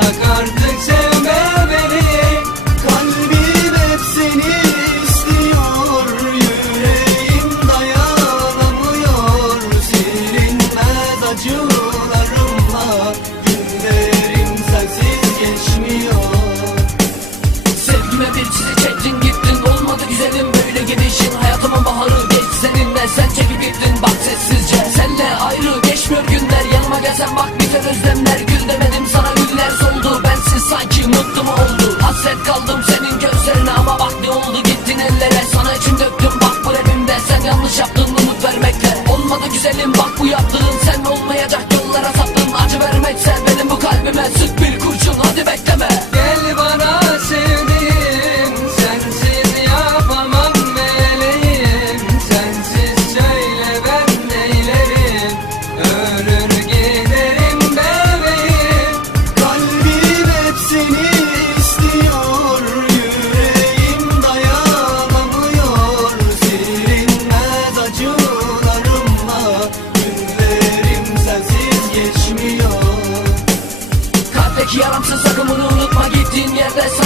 Artık sevme beni. Kalbim hep istiyor Yüreğim dayanamıyor. Silinmez acılarımla Günlerim sensiz geçmiyor. Sevgime bir çiçek. oldu oldu Hasret kaldım senin gözlerine ama bak ne oldu? Gittin ellere Sana için döktüm. Bak bu rapimde sen yanlış yaptın umut vermekle. Olmadı güzelim bak bu yaptığın Zimě bez